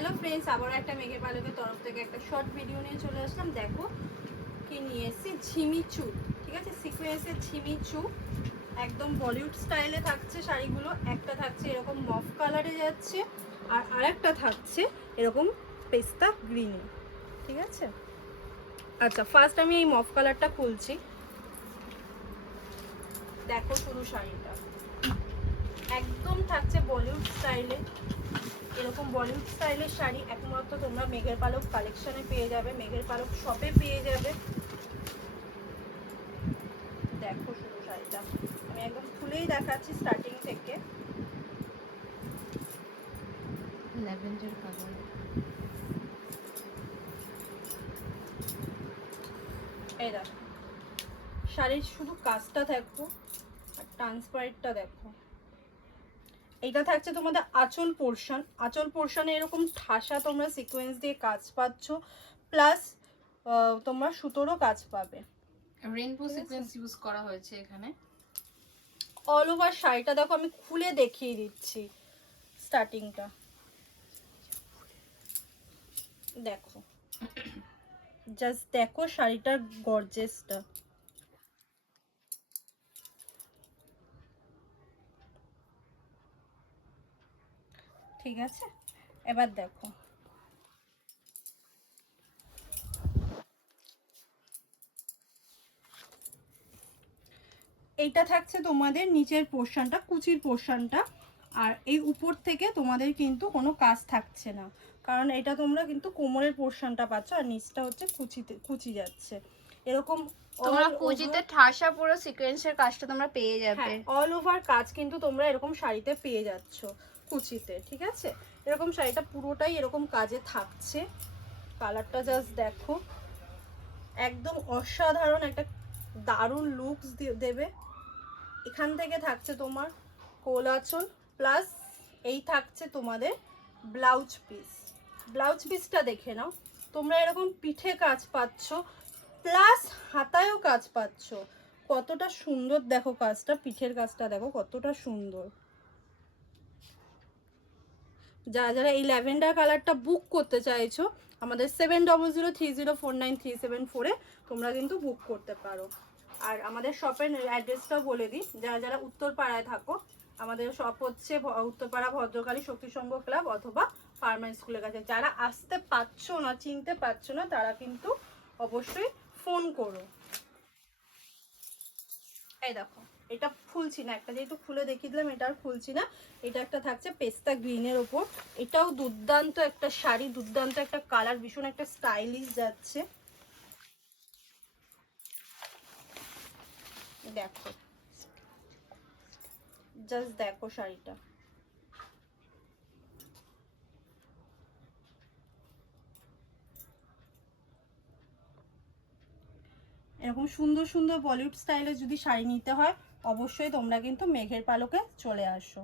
Hello friends, আবার একটা মেঘের পালকের তরফ থেকে একটা শর্ট ভিডিও নিয়ে চলে আসলাম। দেখো কি নিয়ে এসেছি, ঝিমিচু। ঠিক আছে, সিকোয়েন্সের ঝিমিচু, একদম বলিউড স্টাইলে থাকছে শাড়িগুলো। একটা থাকছে এরকম মফ কালারে যাচ্ছে, আর আরেকটা থাকছে এরকম পেস্তা গ্রিনে। ঠিক আছে, আচ্ছা ফার্স্ট আমি এই মফ কালারটা খুলছি। দেখো শুধু শাড়িটা একদম থাকছে বলিউড স্টাইলে। এরকম বলিউড স্টাইলের শাড়ি একমাত্র তোমরা মেঘের পালক কালেকশনে পেয়ে যাবে, মেঘের পালক শপে পেয়ে যাবে। দেখো শুধু শাড়িটা আমি একদম খুলেই দেখাচ্ছি স্টার্টিং থেকে। ল্যাভেন্ডার কালার, এই দেখো শাড়ির শুধু কাজটা দেখো, আর ট্রান্সপারেন্টটা দেখো। এইটা থাকছে তোমাদের আঁচল পোর্শন। আঁচল পোর্শনে এরকম ঠাসা তোমরা সিকোয়েন্স দিয়ে কাজ পাচ্ছ, প্লাস তোমরা সুতোরও কাজ পাবে। রেইনবো সিকোয়েন্স ইউজ করা হয়েছে এখানে। অল ওভার শাড়িটা দেখো, আমি খুলে দেখিয়ে দিচ্ছি স্টার্টিংটা। দেখো জাস্ট দেখো শাড়িটার গর্জেসটা। ঠিক আছে, এবার দেখো এইটা থাকছে তোমাদের নিচের পোর্শনটা, কুচির পোর্শনটা। আর এই উপর থেকে তোমাদের কিন্তু কোনো কাজ থাকছে না, কারণ এটা তোমরা কিন্তু কোমরের পোর্শনটা পাচ্ছ, আর নিচটা হচ্ছে কুচি যাচ্ছে এরকম। তোমরা কুচিতে ঠাসা পুরো সিকোয়েন্সের কাজটা তোমরা পেয়ে যাবে। অল ওভার কাজ কিন্তু তোমরা এরকম শাড়িতে পেয়ে যাচ্ছ কুচিতে। ঠিক আছে, এরকম শাড়িটা পুরোটাই এরকম কাজে থাকছে। কালারটা জাস্ট দেখো, একদম অসাধারণ একটা দারুণ লুকস দেবে। এখান থেকে থাকছে তোমার কোল আঁচল, প্লাস এই থাকছে তোমাদের ব্লাউজ পিস। ব্লাউজ পিসটা দেখে নাও, তোমরা এরকম পিঠে কাজ পাচ্ছ, প্লাস হাতায়ও কাজ পাচ্ছ। কতটা সুন্দর দেখো কাজটা, পিঠের কাজটা দেখো কতটা সুন্দর। যারা যারা এই ল্যাভেন্ডার কালারটা বুক করতে চাইছো, আমাদের 7003049374-এ তোমরা কিন্তু বুক করতে পারো। আর আমাদের শপের অ্যাড্রেসটাও বলে দিই, যারা যারা উত্তরপাড়ায় থাকো, আমাদের শপ হচ্ছে উত্তরপাড়া ভদ্রকালী শক্তি সংঘ ক্লাব অথবা ফার্মার স্কুলের কাছে। যারা আসতে পারছো না, চিনতে পারছো না, তারা কিন্তু অবশ্যই ফোন করো। এই দেখো এটা খুলছি না, একটা যেহেতু খুলে দেখিয়ে দিলাম, এটা আর খুলছি না। এটা একটা থাকছে পেস্তা গ্রিনের ওপর, এটাও দুর্দান্ত একটা শাড়ি, দুর্দান্ত একটা কালার, ভীষণ একটা স্টাইলিশ যাচ্ছে। দেখো জাস্ট দেখো শাড়িটা, এরকম সুন্দর সুন্দর বলিউড স্টাইলে যদি শাড়ি নিতে হয়, অবশ্যই তোমরা কিন্তু মেঘের পালকে চলে আসো।